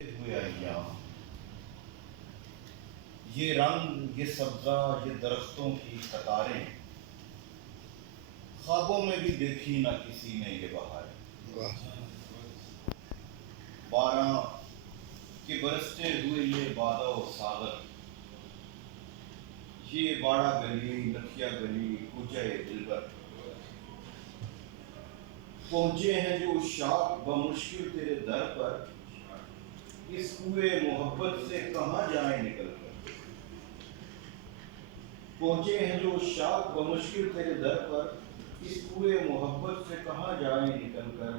ہوئے ایام، یہ رنگ، یہ سبزہ، یہ درختوں کی قطاریں، خوابوں میں بھی دیکھی نہ کسی نے یہ بہاریں۔ باراں کے برستے ہوئے یہ بادہ و ساغر، یہ باڑہ گلی، نکھیا گلی، کوچہ دلبر، پہنچے ہیں جو عشاق بمشکل تیرے در پر، اس کوئے محبت سے کہاں جائیں نکل کر۔ پہنچے ہیں جو عشاق بمشکل تیرے در پر، اس کوئے محبت سے کہاں جائیں نکل کر۔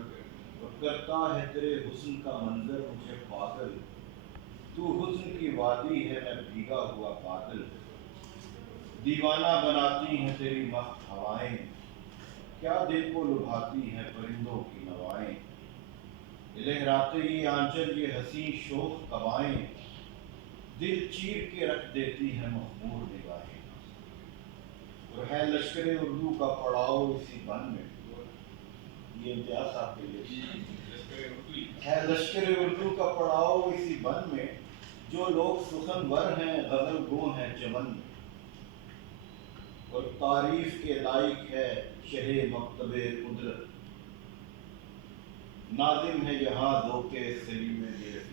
اور کرتا ہے تیرے حسن کا منظر مجھے پاگل، تو حسن کی وادی ہے میں بھیگا ہوا بادل۔ دیوانہ بناتی ہیں تیری مست ہوائیں، کیا دل کو لبھاتی ہیں پرندوں کی نوائیں۔ لہراتے یہ آنچل، یہ حسین شوخ قبائیں، دل چیر کے رکھ دیتی ہیں مخمور نگاہیں۔ اور ہے لشکر اردو کا پڑاؤ اسی بن میں، یہ امتیاز صاحب کے لیے ہے لشکر اردو کا پڑاؤ اسی بن میں، جو لوگ سخنور ہیں غزل گو ہیں چمن میں۔ اور تعریف کے لائق ہے شرح مکتب قدرت، ناظم ہے یہاں ذوق سلیم گرفتار۔